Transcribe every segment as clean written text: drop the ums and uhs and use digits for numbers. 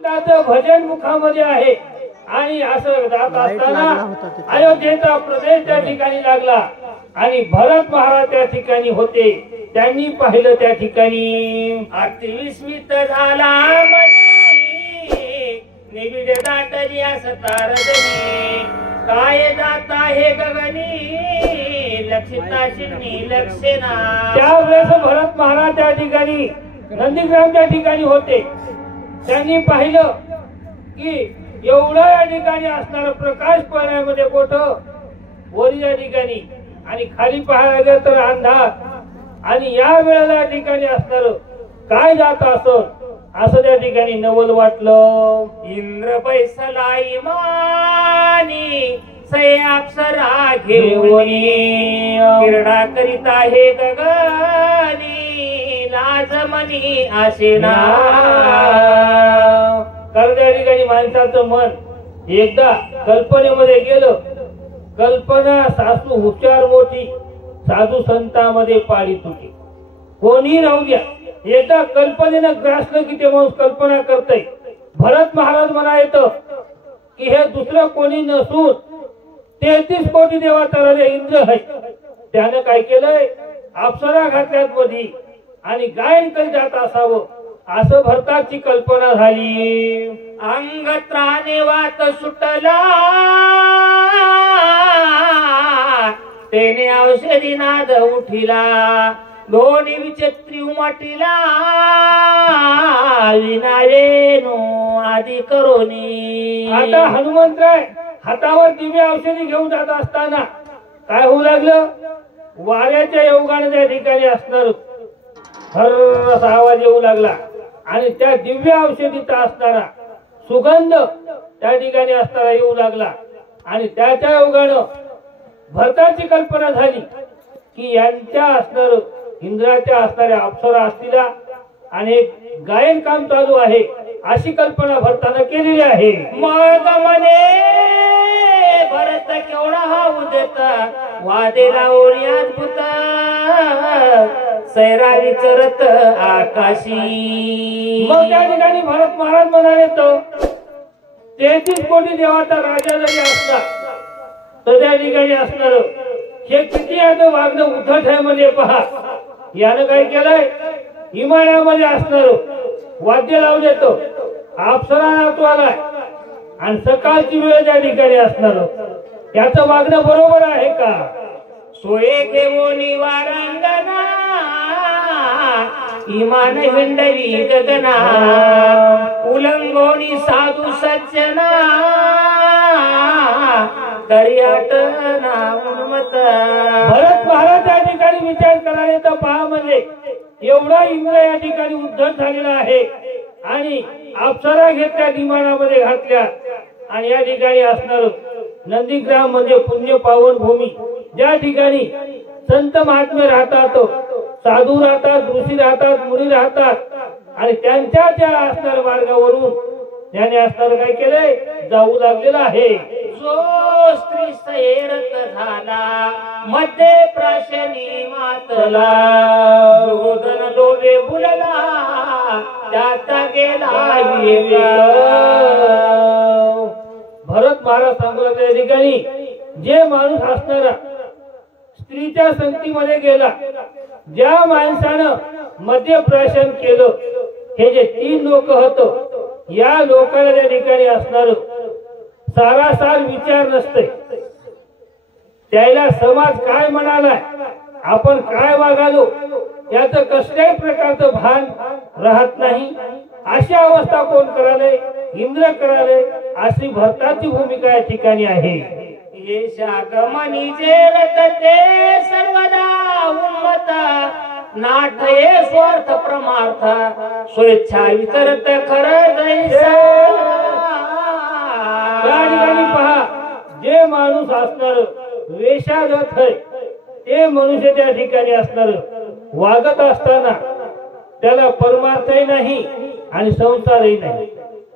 भजन मुखामध्ये आहे आणि असं जात असताना अयोध्येचा प्रदेश त्या ठिकाणी लागला आणि भरत महाराज त्या ठिकाणी होते. त्यांनी पाहिलं त्या ठिकाणी अतिविस्मित झाला मनी निविड दाटली असं तारदनी काय जात आहे गगनी लक्षिताशिनी लक्षेना. त्यावेळेस भरत महाराज त्या ठिकाणी नंदीग्रामच्या ठिकाणी होते. त्यांनी पाहिलं की एवढं या ठिकाणी असणार प्रकाश पाण्यामध्ये कोठं वरी या ठिकाणी आणि खाली पाहायला गेलं तर अंधार आणि या वेळेला या ठिकाणी असणार काय जात असं त्या ठिकाणी नवल वाटलं. इंद्र बैसला इमानी सय अप्सरा घेऊन क्रीडा करीत आहे गगनी लाजमनी आसेना. कारण त्या ठिकाणी माणसाचं मन एकदा कल्पनेमध्ये गेलं. कल्पना सासू हुशार मोठी साधू संतांमध्ये पाळी तुटी. कोणी राहू द्या एकदा कल्पनेनं ग्रासलं की ते माणूस कल्पना करतय. भरत महाराज म्हणा येतं की हे दुसरं कोणी नसून 33 कोटी देवाचा राजा इंद्र आहे. त्यानं काय केलंय अप्सरा घातल्यात मधी आणि गायन करीत जात असावं असं भरताची कल्पना झाली. अंग त्राणे वात सुटला तेने औषधी नाद उठिला दोन्ही विचित्री उमटिला विनारेनो आदि करोनी. आता हनुमंतराय हातावर दिव्य औषधी घेऊन जात असताना काय होऊ लागलं वाऱ्याच्या योगाने त्या ठिकाणी असणार हर आवाज येऊ लागला आणि त्या दिव्य औषधीचा असणारा सुगंध त्या ठिकाणी असणारा येऊ लागला आणि त्याच्या योगानं भरताची कल्पना झाली की यांच्या असणार इंद्राच्या असणाऱ्या अप्सरा असतीला आणि एक गायन काम चालू आहे अशी कल्पना भरतानं केलेली आहे. मग म्हणे भरत केवढा हा उदत वादेला ओळी अद्भुत सैरा विचरत आकाशी. मग त्या ठिकाणी भरत महाराज म्हणाले तो 33 कोटी देवाचा राजा जरी असला तर त्या ठिकाणी असणार हे किती याचं वागणं उद्धट आहे म्हणजे पहा. यानं काय केलंय हिमालयामध्ये असणार वाद्य लावून येतो अप्सरा नाचू आलाय आणि सकाळची वेळ त्या ठिकाणी असणार याचं वागणं बरोबर आहे का. सोये घेऊन वारंगना इमान हिंडवी गगना उलंगोनी साधू सज्जना दर्याटना उन्मत. भरत महाराज त्या ठिकाणी विचार करायला तर पहा म्हणजे एवढा इंद्र या ठिकाणी उद्धट झालेला आहे आणि अप्सरा घेतल्या विमानामध्ये घातल्या आणि या ठिकाणी असणार नंदीग्राम म्हणजे पुण्य पावन भूमी ज्या ठिकाणी संत महात्मे राहतात साधू राहतात ऋषी राहतात मुनी राहतात आणि त्यांच्या त्या असणार मार्गावरून त्याने असणार काय केलंय जाऊ लागलेला आहे. जो स्त्री सैरत झाला मध्ये प्राशनी मातला जोधन डोले बुलला त्याचा गेला भरत महाराज सांगला त्या ठिकाणी जे माणूस असणारा स्त्रीच्या संगतीमध्ये गेला ज्या माणसानं मद्यप्राशन केलं हे जे 3 लोक होतं या लोकांना त्या ठिकाणी असणार सारासार विचार नसते. त्याला समाज काय म्हणालाय आपण काय वागालो याचं कसल्याही प्रकारचं भान राहत नाही. अशी अवस्था कोण कराले इंद्र कराले अशी भरताची भूमिका या ठिकाणी आहे. येशागमनी जे रतते सर्वदा उन्मत नाटये स्वार्थ प्रमार्थ स्वेच्छा वितरत खरं जैसा. त्या ठिकाणी पहा जे माणूस असणार वेशागत आहे ते मनुष्य त्या ठिकाणी असणार वागत असताना त्याला परमार्थही नाही आणि संसारही नाही.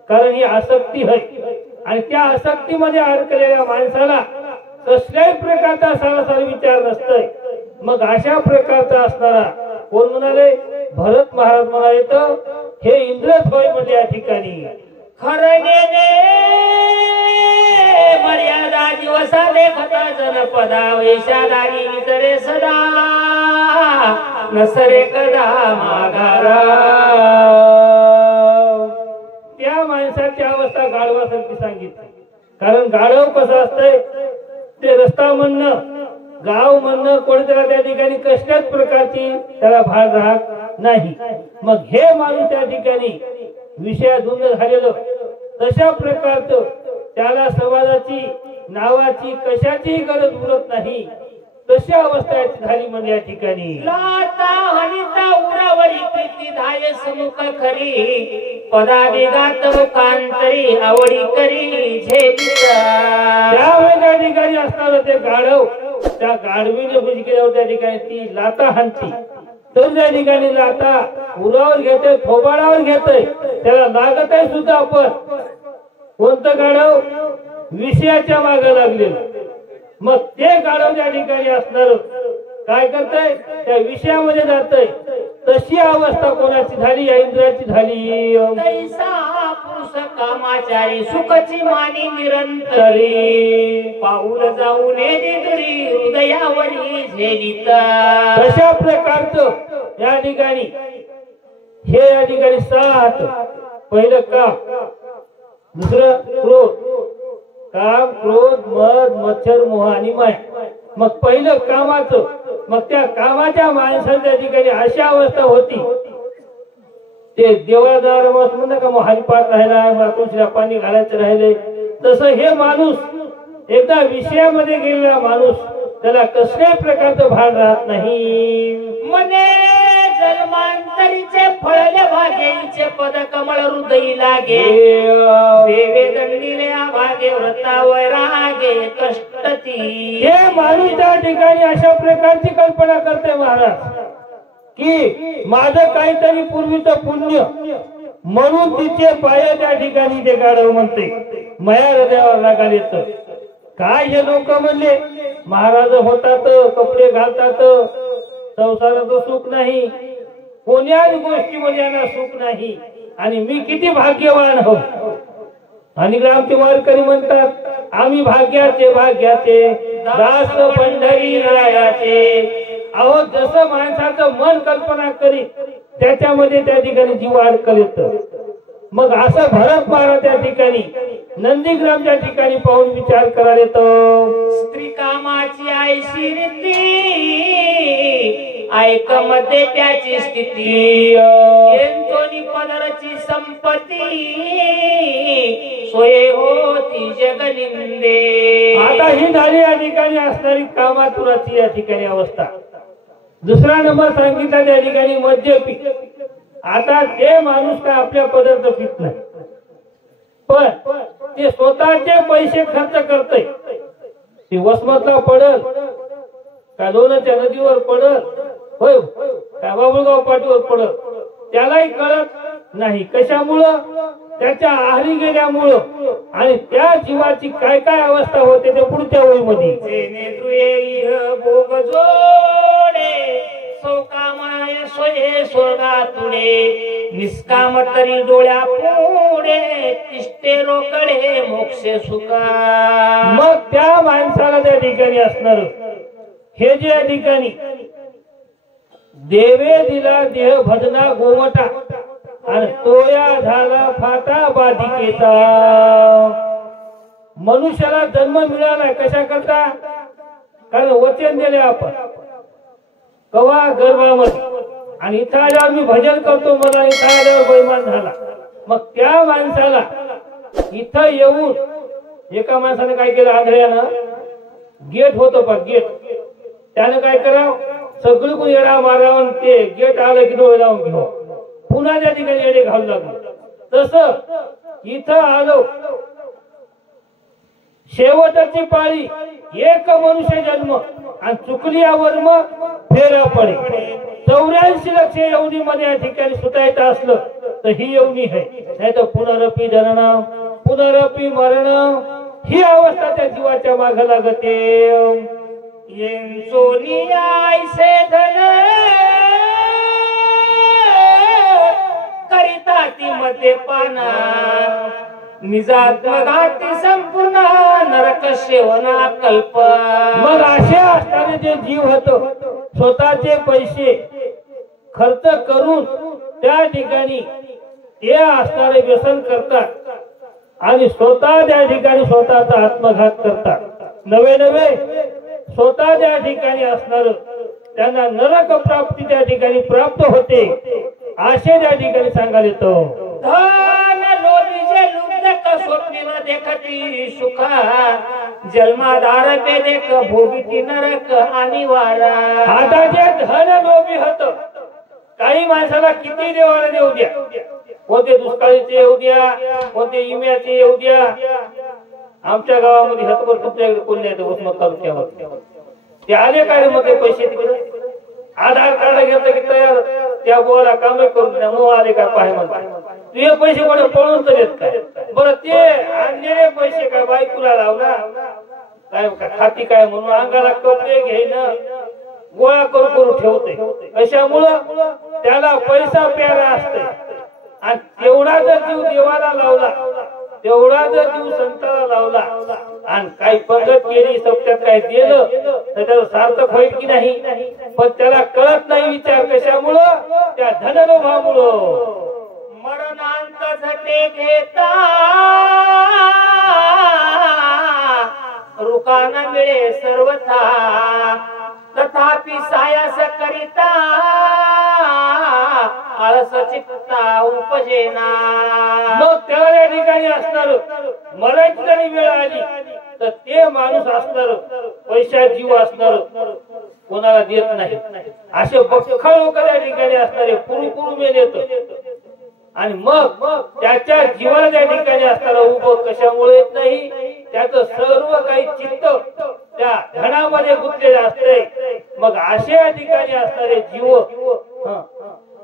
कारण ही आसक्ती आहे आणि त्या आसक्तीमध्ये अडकलेल्या माणसाला कसल्याही प्रकारचा सारासार विचार नसतोय. मग अशा प्रकारचा असणारा कोण म्हणाले भरत महाराज म्हणाले तर हे इंद्रच होय म्हणजे या ठिकाणी खरनेने मर्यादा दिवसा देखता जनपदा वैशा लागी वितरे सदा नसरे कदा माघारा. त्या माणसाची अवस्था गाढवासारखी सांगितली. कारण गाढव कसं असतंय ते रस्ता म्हणणं गाव म्हणणं कोणत्या त्या ठिकाणी कसल्याच प्रकारची त्याला भाग राहत नाही. मग हे माणूस त्या ठिकाणी विषयाधुंद झालेलं तशा प्रकारचं त्याला समाजाची नावाची कशाचीही गरज उरत नाही. तशी अवस्था झाली म्हणजे या ठिकाणी लाता हनिता उरावरी प्रीती धाय समुख खरी पदाविगात कांतरी आवडी करी झेलिता. त्यावेळी त्या ठिकाणी असणारं ते गाढव त्या गाढवीने भुज केल्यावर त्या ठिकाणी ती लाता हाणती. तर त्या ठिकाणी लाता उरावर घेते थोबाडावर घेते त्याला लागत आहे सुद्धा. आपण कोणतं गाढव विषयाच्या मागे लागलेलं. मग ते गाढव त्या ठिकाणी असणार काय करतय त्या विषयामध्ये जातय. तशी अवस्था कोणाची झाली या इंद्राची झाली. तैसा पुरुष कामाचारी सुखची मानी निरंतरी पाऊल जाऊन हृदयावरी झेलिता. तशा प्रकारचं या ठिकाणी हे या ठिकाणी 7 पहिलं काम दुसरं क्रोध काम क्रोध मद मच्छर मोह आणि माया. मग पहिलं कामाचं मग त्या कामाच्या माणसाच्या ठिकाणी अशा अवस्था होती ते देवळादार म्हणणं का मग हरिपाठ राहिला तुळशीला पाणी घालायचं राहिले. तसं हे माणूस एकदा विषयामध्ये गेलेला माणूस त्याला कसल्याही प्रकारचं भान राहत नाही. मने जन्मांतरीचे फळले भागेचे पद कमळ हृदयी लागे देवे दंडिले भागे व्रतावर रागे कष्टती. हे माणूस त्या ठिकाणी अशा प्रकारची कल्पना करते महाराज की माझं काहीतरी पूर्वीचं पुण्य म्हणून तिचे पाय त्या ठिकाणी ते गाढव म्हणते मया हृदयावर लागायला येतं. काय हे लोक म्हणले महाराज होतात कपडे घालतात संसाराचं सुख नाही कोण्याच गोष्टीमध्ये यांना सुख नाही आणि मी किती भाग्यवान हो. आणि आमचे वारकरी म्हणतात आम्ही भाग्याचे दास पंढरी रायाचे. अहो जसं माणसाचं मन कल्पना करीत त्याच्यामध्ये त्या ठिकाणी जीव अडकल येतं. मग असं भरत महाराज त्या ठिकाणी नंदीग्रामच्या ठिकाणी पाहून विचार करायला येतो. स्त्री कामाची आयशी रीती ऐकमध्ये त्याची स्थिती दोन्ही पदरची संपत्ती सोय होती जगनिंदे. आता ही झाली या ठिकाणी असणारी कामातुराची या ठिकाणी अवस्था. दुसरा नंबर सांगितला त्या ठिकाणी मद्यपी. आता ते माणूस काय आपल्या पदार्थ पित नाही पण ते स्वतःचे पैसे खर्च करते. ती वसमतला पडल का लोणाच्या नदीवर पडल होय का बाबुळगाव पाटीवर पडल त्यालाही कळत नाही. कशामुळं त्याच्या आहारी गेल्यामुळं आणि त्या जीवाची काय काय अवस्था होते ते पुढच्या ओळीमध्ये भोग जोडे सोकामाय सोये स्वर्गातुडे निष्काम तरी डोळ्या पुढे तिष्ठे रोकडे मोक्ष सुखा. मग त्या माणसाला त्या ठिकाणी असणार हे जे या ठिकाणी देवे दिला देह भजना गोमटा आणि तोया झाला फाटा बाधिकेचा. मनुष्याला जन्म मिळाला कशा करता कारण वचन दिले आपण कवा गर्भामध्ये आणि इथं आल्यावर मी भजन करतो मला इथं आल्यावर बैमान झाला. मग त्या माणसाला इथं येऊन एका माणसाने काय केलं आंधळ्यानं गेट होतं पण गेट त्याने काय करावं सगळी कोण येडा मारावं ते गेट आलं की डोळे लावून घेऊ पुन्हा त्या ठिकाणी येडे घालू लागलो. तसं इथं आलो शेवटची पाळी एक मनुष्य जन्म आणि चुकली वर्म फेरा पडे. 84 लक्ष येवनी मध्ये या ठिकाणी सुटायचं असलं तर ही येवनी आहे नाही तर पुनरपी जनन पुनरपी मरण ही अवस्था त्या जीवाच्या माग लागते. ऐसे धन करिता ती मध्ये पाना निजात्मघाती संपूर्ण नरक सेवना कल्प। मग असे असणारे जे जीव होतो स्वतःचे पैसे खर्च करून त्या ठिकाणी ते असणारे व्यसन करतात आणि स्वतः त्या ठिकाणी स्वतःचा आत्मघात करतात। नवे नवे स्वतः त्या ठिकाणी असणार त्यांना नरक प्राप्ती त्या ठिकाणी प्राप्त होते असे त्या ठिकाणी सांगायला येतो। धन लोभीचे लुब्धक स्वप्नीला देखती सुखा जन्माधार पे देख भोगिती नरक आणि वारा। आता जे धन लोभी होत काही माणसाला किती देवाला देऊ द्या, कोणते दुष्काळीचे येऊ द्या, कोणते इम्याचे येऊ द्या। आमच्या गावामध्ये हतभर तुमच्याकडे कोण नाही उस्मत तालुक्यामध्ये ते आले काय मध्ये पैसे तिकडे आधार कार्ड घेतलं की तयार त्या बोला काम करून द्या मग आले काय पाय म्हणतात तुझे पैसे कोणी पळून तर येत काय बरं ते आणलेले पैसे काय बायकोला लावला काय खाती काय म्हणून अंगाला कपडे घेणं गोळा करून करून ठेवते कशामुळं त्याला पैसा प्यारा असते आणि तेवढा जर जीव देवाला लावला तेवढा जर जीव संताला लावला आणि काही पंगत केली सप्त्यात काही दिलं तर त्याला सार्थक होईल की नाही पण त्याला कळत नाही विचार कशामुळं त्या धनलोभामुळं। मरणांत झटे घेता रुकाना मिळे सर्वथा तथापि सायास करिता आळस चित्ता उपजेना। मग त्याला या ठिकाणी असणार मराठी जरी वेळ आली तर ते माणूस असणार पैशात जीव असणार कोणाला देत नाही असे बखळ लोक त्या ठिकाणी असणारे पुरू मेल येत आणि मग त्याच्या जीवाला त्या ठिकाणी असणारा उभं कशामुळे येत नाही त्याचं सर्व काही चित्त त्या धनामध्ये गुंतलेले असते। मग असे या ठिकाणी असणारे जीव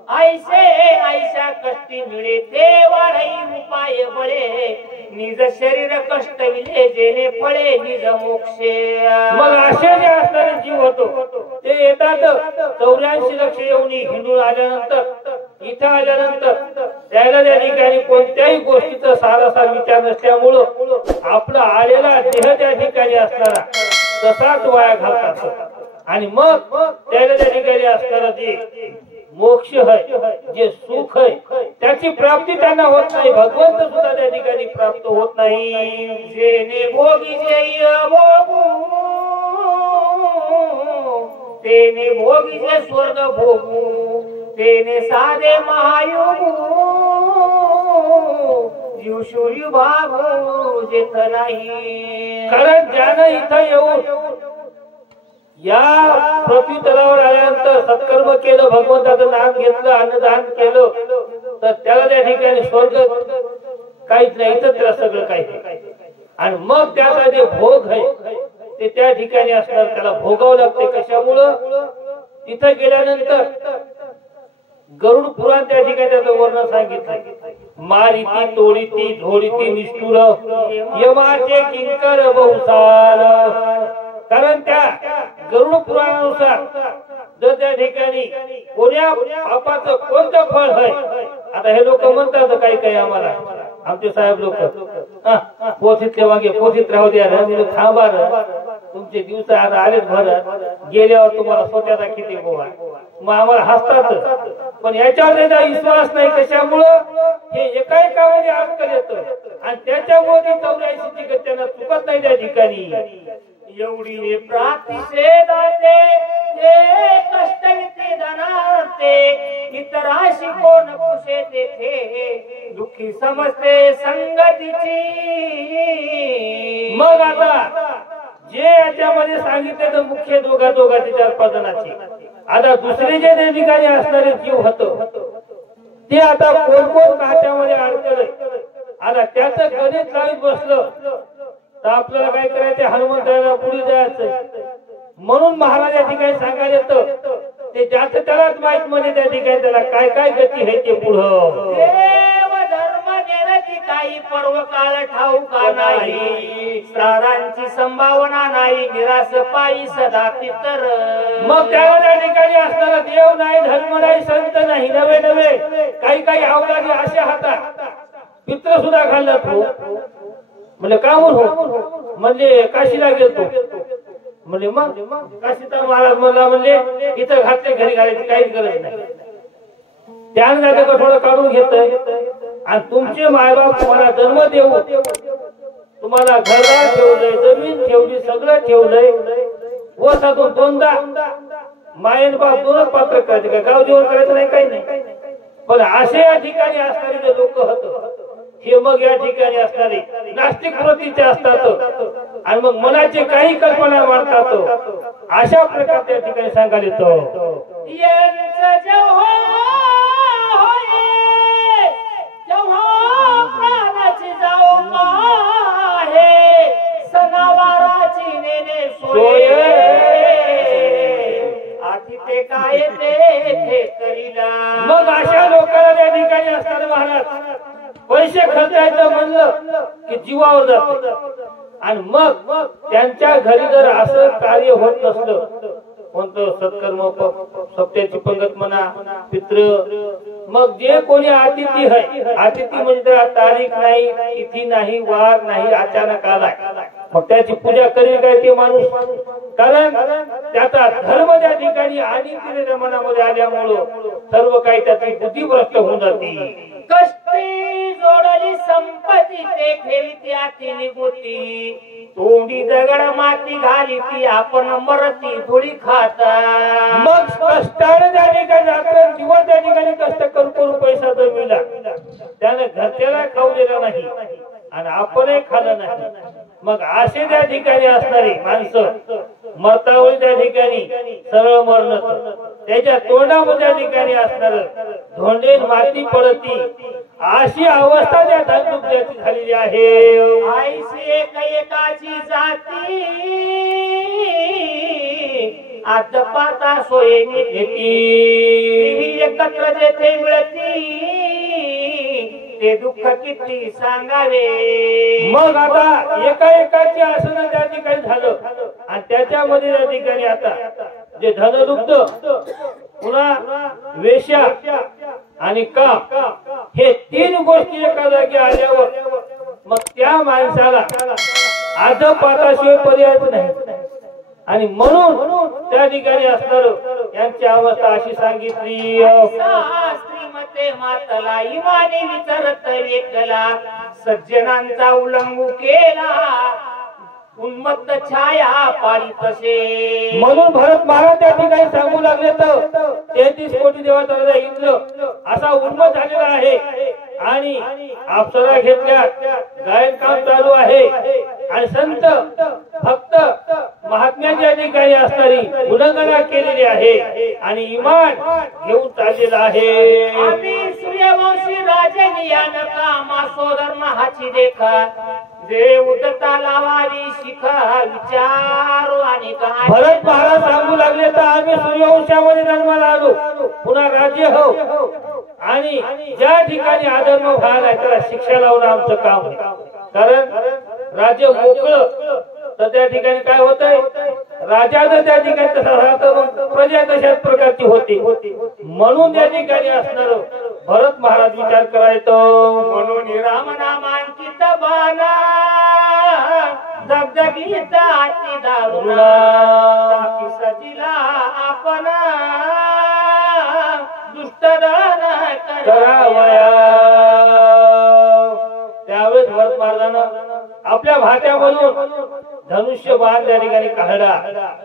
ऐसे ऐशा कष्टी मिळे ते वाढई उपाय बळे निज शरीर कष्ट विले जेणे फळे निज मोक्षे। मग असे जे असणारे जीव होतो ते येतात 84 लक्ष येऊन हिंडून आल्यानंतर इथं आल्यानंतर त्याला त्या ठिकाणी कोणत्याही गोष्टीचा सारासार विचार नसल्यामुळं आपला आलेला देह त्या ठिकाणी असणारा तसाच वाया घालतात आणि मग त्याला त्या ठिकाणी असणारा जे मोक्ष है जे सुख है त्याची प्राप्ती त्यांना होत नाही भगवंत सुद्धा त्या ठिकाणी प्राप्त होत नाही। जेने भोगी जय भोगू तेने भोगी जे स्वर्ग भोगू तेने साधे महायुगू जीव सूर्य भागू जेथ नाही। कारण ज्यानं इथं येऊन या पृथ्वी तलावर आल्यानंतर सत्कर्म केलं भगवंताचं नाम घेतलं अन्नदान केलं तर त्याला त्या ठिकाणी स्वर्ग काहीच नाही तर त्याला सगळं काही आणि मग त्याचा जे भोग आहे ते त्या ठिकाणी असणार त्याला भोगावं लागते कशामुळं तिथं गेल्यानंतर गरुड पुराण त्या ठिकाणी त्याचं वर्णन सांगितलं मारिती तोडीती झोडीती निष्ठुर यमाचे किंकर बहुसार। कारण त्या गरुड पुराणानुसार जर त्या ठिकाणी कोण्या पापाचं कोणतं फळ आहे आता हे लोक म्हणतात काही काही आम्हाला आमचे साहेब लोक पोथीतले वागे पोथीत राहू द्या थांबा तुमचे दिवस आता आलेच भरत गेल्यावर तुम्हाला स्वतःचा किती गोवा मग आम्हाला हसतात पण याच्यावर त्याचा विश्वास नाही कशामुळं हे एका एकामध्ये अक्कल येतं आणि त्याच्यामुळे 84 ची त्यांना चुकत नाही त्या ठिकाणी। एवढी प्राप्तीचे दाते जे कष्टविते धनाते इतराशी कोण कुशे तेथे दुःखी समजते संगतीची। मग आता जे याच्यामध्ये सांगितले तर मुख्य दोघांची 4-5 जणांची आता दुसरे जे त्या ठिकाणी असणारे जीव होतो ते आता कोण कोण काट्यामध्ये अडकले आता त्याचं गणित लावून बसलं तर आपल्याला काय करायचं हनुमंताला पुढे जायचं म्हणून महाराज या ठिकाणी सांगायला येतं ते ज्याचं त्यालाच माहित म्हणजे त्या ठिकाणी त्याला काय काय गती आहे ते पुढं। देव धर्म नेण्याची काही पर्व काळ ठाऊका नाही श्राद्धांची संभावना नाही निराश पायी सदा पितर। मग त्याला त्या ठिकाणी असणारा देव नाही धर्म नाही संत नाही नवे नवे काही काही अवघाती असे हातात पित्र सुद्धा खाल्ला तू. म्हणजे कामून हो म्हणजे काशीला गेलतो. म्हणजे मग काशीचा महाराज म्हणला म्हणजे इथं घातले घरी घालायची काहीच गरज नाही. त्यानं जाते का थोडं काढून घेतय. आणि तुमचे मायबाप तुम्हाला जन्म देऊ तुम्हाला घरदार ठेवलंय, जमीन ठेवली, सगळं ठेवलंय. वर्षातून 2दा मायन बाप 2च पात्र करायचे का गाव जेवण करायचं नाही काही नाही. पण असे या ठिकाणी असणारे जे लोक होत हे मग या ठिकाणी असणारे नास्तिक वृत्तीचे असतात आणि मग मनाचे काही कल्पना मांडतात. अशा प्रकारच्या ठिकाणी सांगायला येतो सणावाराची नेने सोय आधी ते काय ते करीला. मग अशा लोकांना त्या ठिकाणी असणारे महाराज पैसे खर्चायचं म्हणलं की जीवावर जात. आणि मग त्यांच्या घरी जर असं कार्य होत नसलं कोणतं सत्कर्म सत्याची पंगत म्हणा पित्र मग जे कोणी अतिथी आहे अतिथी म्हणजे त्याला तारीख नाही तिथी नाही वार नाही अचानक आलाय मग त्याची पूजा करेल काय ते माणूस. कारण त्याचा धर्म त्या ठिकाणी आणि तिच्या मनामध्ये आल्यामुळं सर्व काही त्याची बुद्धिभ्रष्ट होऊन जाते. कष्टी जोडली संपत्ती ते ठेवी ती निगुती तोंडी दगड माती घाली ती आपण मरती धुळी खाता. मग कष्टाने त्या ठिकाणी रात्र दिवस त्या ठिकाणी कष्ट करून पैसा जमिला त्याने घरच्याला खाऊ दिला नाही आणि आपणही खाल्लं नाही. मग असे त्या ठिकाणी असणारी माणसं मरतावळी त्या ठिकाणी सरळ मरण त्याच्या तोंडामध्ये त्या ठिकाणी असणार धोंडे माती पडती अशी अवस्था त्या धनदुभत्याची झालेली आहे. आईशी एकाची जाती आजपाता सोयी घेती एकत्र जेथे मिळती ते दुःख किती सांगावे. मग आता एकाची आसन त्या ठिकाणी झालं आणि त्याच्यामध्ये त्या ठिकाणी आता जे धनलुब्ध पुन्हा वेश्या आणि काम हे 3 गोष्टी एका जागी आल्यावर मग त्या माणसाला आजपाताशिवाय पर्यायच नाही. आणि म्हणून त्या ठिकाणी असणार यांची अवस्था अशी सांगितली. श्रीमते मातला इमानी विचारत वेकला सज्जनांचा उल्लंघू केला उन्मत्त छाया पाळी तसे. म्हणून भरत महाराज त्या ठिकाणी सांगू लागले तर 33 कोटी देवतांचा इंद्र असा उन्मत झालेला आहे आणि अप्सरा घेतल्या गायन काम चालू आहे आणि संत भक्त महात्म्याच्या ठिकाणी असणारी उल्लंघना केलेली आहे आणि इमान घेऊन चाललेला आहे. आम्ही सूर्यवंशी राजनियान कामा सोदर हाची देखा जे उदता लावावी शिखा विचारू आणि भरत महाराज सांगू लागले तर आम्ही सूर्यवंशामध्ये जन्माला आलो पुन्हा राज्य हो आणि ज्या ठिकाणी अधर्म व्हायला त्याला शिक्षा लावणं आमचं काम आहे. कारण राज्य मोकळं तर त्या ठिकाणी काय होतंय राजा जर त्या ठिकाणी तसा राहतं मग प्रजा तशाच प्रकारची होती. म्हणून त्या ठिकाणी असणार भरत महाराज विचार करायचो. म्हणून राम नामांकित बाणा जगजगीत आती दारुणा सजिला आपण दुष्ट करावया. त्यावेळेस भरत महाराजानं आपल्या भात्यामधून धनुष्य बाण त्या ठिकाणी काढला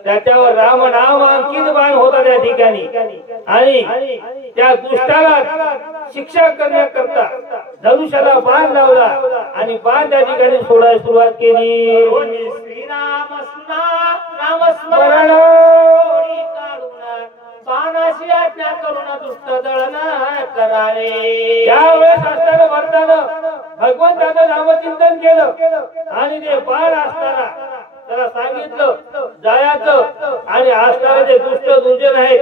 त्याच्यावर राम नाम अंकित बाण होता त्या ठिकाणी आणि त्या दुष्टाला शिक्षा करण्याकरता धनुष्याला बाण लावला आणि बाण त्या ठिकाणी सोडायला सुरुवात केली. श्रीराम नामस्मरण बाणाशी आज्ञा करून दुष्ट दळन करावे. त्यावेळेस असताना भरतानं भगवंताचं नामचिंतन केलं आणि ते बाण असताना त्याला सांगितलं जायचं आणि असणारे जे दुष्ट दुर्जन आहेत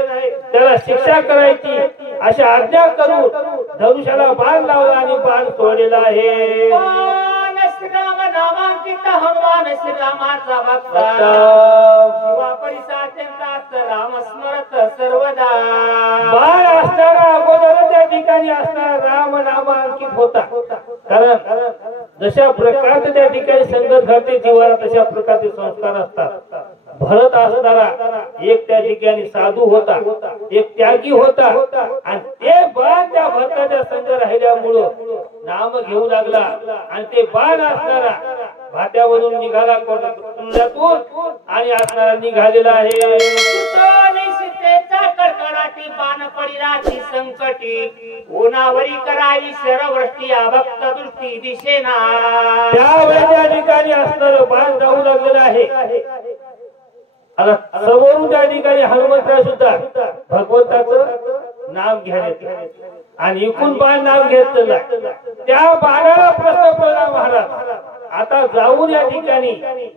त्याला शिक्षा करायची अशी आज्ञा करून धनुष्याला बाण लावला आणि बाण सोडलेला आहे. श्रीराम नामांकित विचारित हनुमान श्रीरामाचा भक्ता जीवा परिसा त्यांचा राम स्मरत सर्वदा बाण असणारा अगोदर त्या ठिकाणी असणारा राम नाम अंकित होता. कारण जशा प्रकारचे त्या ठिकाणी संगत घडते जीवाला तशा प्रकारचे संस्कार असतात. भरत असणारा एक त्या ठिकाणी साधू होता, एक त्यागी होता आणि ते बाण त्या भरताच्या संग राहिल्यामुळं नाम घेऊ लागला आणि ते बाण असणारा भात्यावरून निघाला कुंडातून आणि असणारा निघालेला आहे. सीतेचा कडकडाटी बाण पडिला ती संकटी उन्हावरी करावी शरवृष्टी अभक्त दृष्टी दिसेना. त्यावेळी त्या ठिकाणी असणार बाण जाऊ लागलेला आहे. आता समोरून त्या ठिकाणी हनुमंतराव सुद्धा भगवंताचं नाम घ्यायचे आणि एकूण बाण नाम घेतलेला. त्या बाणाला प्रश्न पडला महाराज, आता जाऊन या ठिकाणी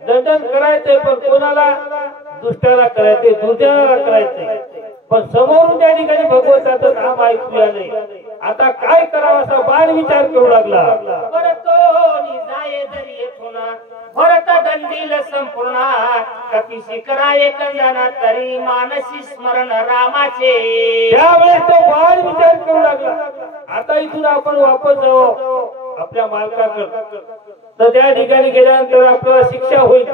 दंडन करायचंय पण कोणाला? दुष्टाला करायचंय, दुर्जनाला करायचंय. पण समोरून त्या ठिकाणी भगवंताचं नाम ऐकू आलंय. आता काय करावं असा बाण विचार करू लागला. भरत दंडील संपूर्ण कपिशी कराये कंदना तरी मानसी स्मरण रामाचे. त्यावेळेस तो बाण विचार करू लागला, आता इथून आपण वापस जाऊ आपल्या मालकाकडे. तर त्या ठिकाणी गेल्यानंतर आपल्याला शिक्षा होईल.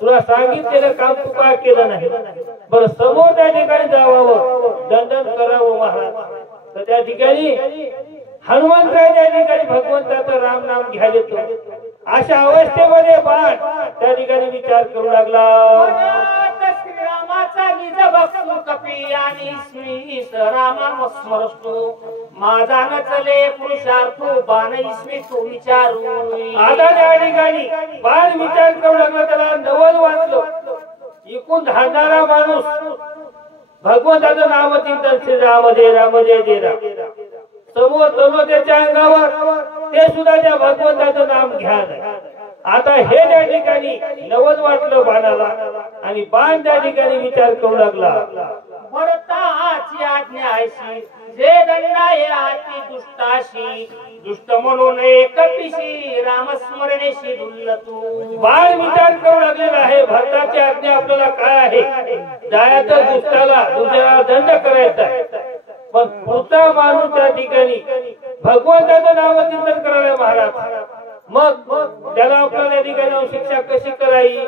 तुला सांगितलेलं काम तू काय केलं नाही. बरं समोर त्या ठिकाणी जावावं, दंडन करावं महाराज. तर त्या ठिकाणी हनुमंतराव त्या ठिकाणी भगवंताचं राम नाम घ्यायला येतो. अशा अवस्थेमध्ये बाण त्या ठिकाणी विचार करू लागला. श्रीरामाचा निज भक्तू कपी आणि श्री रामा स्मरस्तू माझा नचले पुरुषार्थ बाण इसमी तू विचारू. आता त्या ठिकाणी बाण विचार करू लागला. त्याला नवल वाटलं. एकूण धाडणारा माणूस भगवंताचं नाव चिंतन श्रीराम जय राम जय जय राम. समोर तनो त्याच्या अंगावर ते सुद्धा त्या भगवंताचं नाम घ्या. आता हे त्या ठिकाणी नवल वाटलं बाणाला आणि बाण त्या ठिकाणी विचार करू लागला. भरताची आज्ञा ऐशी जे दंडाये आती दुष्टाशी दुष्ट म्हणून कपिशी रामस्मरणेशी डुल्ल तू. बाण विचार करू लागलेला आहे. भरताची आज्ञा आपल्याला काय आहे? जायचं दुष्टाला दुसऱ्याला दंड करायचा आहे. पण पुढचा माणूस त्या ठिकाणी भगवंताचं नाव चिंतन करायला महाराज. मग त्याला आपल्याला या ठिकाणी शिक्षा कशी करावी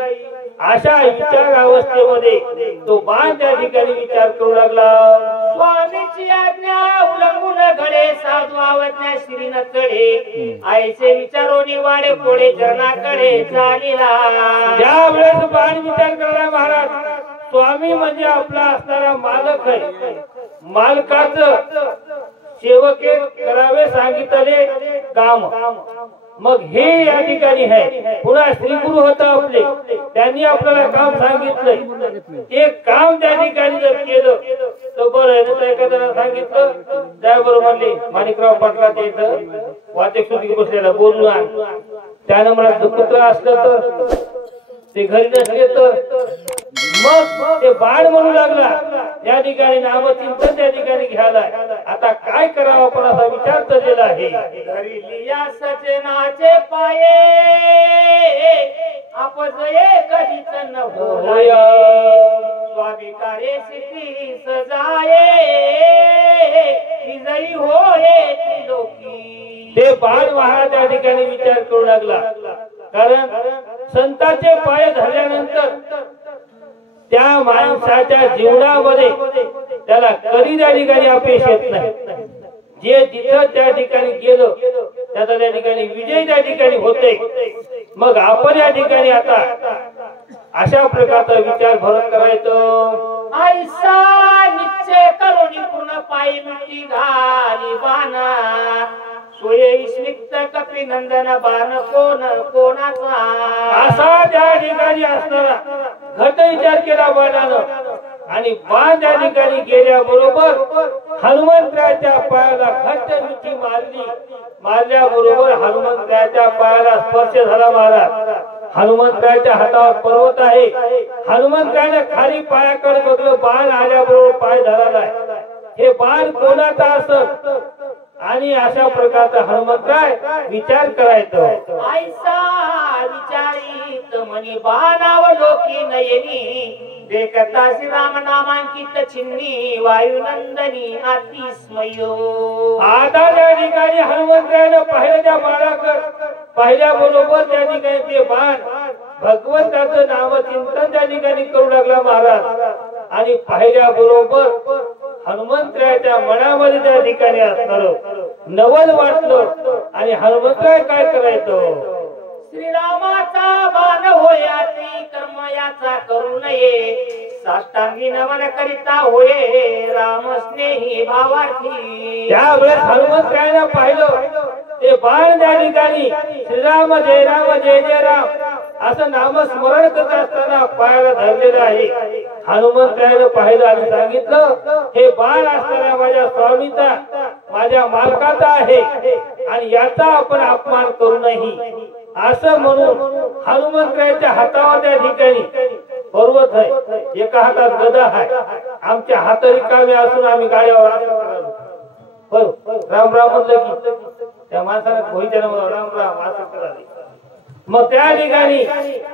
अशा विचार अवस्थेमध्ये तो बाण त्या ठिकाणी विचार करू लागला. स्वामीची आज्ञा उल्लंघून घडे साधू आवज्ञा श्री न चढे आईचे विचारोनी वाडे कोडे चरणाकडे चालिला. त्यावेळेस बाण विचार करायला महाराज. स्वामी म्हणजे आपला असणारा मालक आहे. मालकाचं सेवके करावे सांगितले काम. मग हे या ठिकाणी आहे. पुन्हा श्री गुरु होता आपले, त्यांनी आपल्याला काम सांगितलंय. ते काम त्या ठिकाणी जर केलं तर बरं आहे. तर एखाद्याला सांगितलं त्याबरोबर म्हणले माणिकराव पाटलाच्या इथं वाचक सुधी बसलेला बोलून आण. त्यानं मला दुःख असलं तर ते घरी नसले तर मग ते बाण म्हणू लागला. त्या ठिकाणी नामचिंतन त्या ठिकाणी घ्यायला. आता काय करावं आपण असा विचार केलेला आहे. या सजनाचे पाये अपजये कधीच न होय स्वामी कार्य सिद्धी सजाये विजयी होय त्रिलोकी. ते बाण महाराज त्या ठिकाणी विचार करू लागला. कारण संतांचे पाय धरल्यानंतर त्या माणसाच्या जीवनामध्ये त्याला कधी त्या ठिकाणी अपयश येत नाही. जे जिथं त्या ठिकाणी गेलं त्याचा त्या ठिकाणी विजय त्या ठिकाणी होते. मग आपण या ठिकाणी आता अशा प्रकारचा विचार भरत करायचं. ऐसा निश्चय करून पूर्ण पायी मिठी घाली बाणा सोये स्निग्ध कपी नंदन बाण कोण कोणाचा. असा त्या ठिकाणी असणारा घट विचार केला बाणानं आणि बाण त्या ठिकाणी गेल्याबरोबर हनुमंतराच्या पायाला घट्ट मिठी मारली. मारल्याबरोबर हनुमंतराच्या पायाला स्पर्श झाला महाराज. हनुमंतराच्या हातावर पर्वत आहे. हनुमंतराने खाली पायाकडे बघलं. बाण आल्याबरोबर पाय धरालाय. हे बाण कोणाचा असत आणि अशा प्रकारचा हनुमंतराय विचार करायचं. ऐसा विचारी मनी बाणावलोकी नयनी देखता श्रीराम नामांकित चिन्नी वायुनंदनी अतिस्मयो. आता त्या ठिकाणी हनुमंतरायानं पाहिलं त्या बाणाकडे, पाहिल्याबरोबर त्या ठिकाणी ते बाण भगवंताचं नामचिंतन त्या ठिकाणी करू लागला महाराज. आणि पाहिल्याबरोबर हनुमंतरायाच्या मनामध्ये त्या ठिकाणी असणार नवल वाटलं. आणि हनुमंतराय काय करायचं, श्रीरामाचा बाण होयाती कर्म याचा करू नये, साष्टांगी नमन करिता होये राम स्नेही भावार्थी. त्यावेळेस हनुमंतरायानं पाहिलं ते बाण त्या ठिकाणी श्रीराम जय जय राम असं नामस्मरण करत असताना पायाला धरलेलं आहे. हनुमंतरायानं पाहिलं आणि सांगितलं हे बाण असताना माझ्या स्वामीचा, माझ्या मालकाचा आहे आणि याचा आपण अपमान करू नये असं म्हणून हनुमंतरायाच्या हातावर त्या ठिकाणी पर्वत आहे, एका हातात गदा आहे. आमच्या हात रिकामे असून आम्ही गाड्यावर राम राम म्हटलं की त्या माणसाने खोईच्या राम राम असं करावे. मग त्या ठिकाणी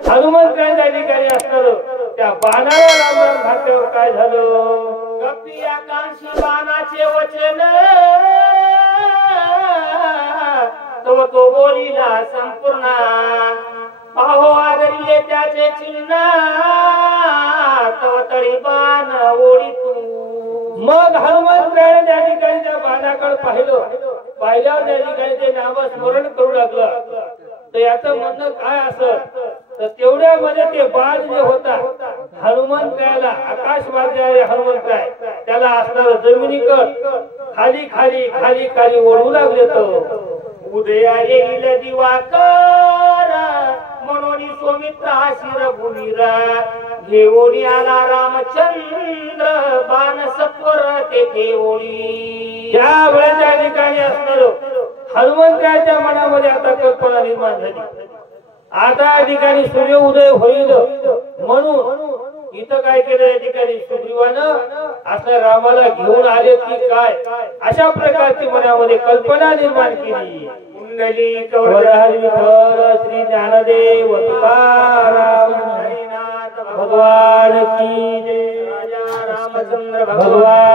हनुमंतराया ठिकाणी असणार त्या बाणाला राम राम घातल्यावर काय झालं, कपी आकांक्षी बाणाचे वचन तो बोलिला संपूर्ण, पाहो आदरिले त्याचे चिन्ह तव तळी बाण ओढी तू. मग हनुमंतरायाने त्या ठिकाणी त्या बाणाकडे पाहिलं, पाहिल्यावर त्या ठिकाणी ते नामस्मरण करू लागलं. तर याचं म्हणणं काय असं, तर तेवढ्यामध्ये ते बाण जे होता हनुमंतरायाला आकाश मार्गाने हनुमंतराय त्याला असणार जमिनीकड खाली खाली खाली खाली ओढू लागले. तो उदया येईल दिवाकर म्हणून सोमित्रा शिर भूमीरा घेऊन आला रामचंद्र बाण सत्वर तेथे ओळी. ज्या वेळेस त्या ठिकाणी असणार हनुमंतरायाच्या मनामध्ये आता कल्पना निर्माण झाली, आता या ठिकाणी सूर्य उदय होईल म्हणून इथं काय केलं, या ठिकाणी सुग्रीवानं असं रामाला घेऊन आले की काय अशा प्रकारची मनामध्ये कल्पना निर्माण केली. कुंडली श्री ज्ञानदेव तुकाराम भगवान की जय. राजा रामचंद्र भगवान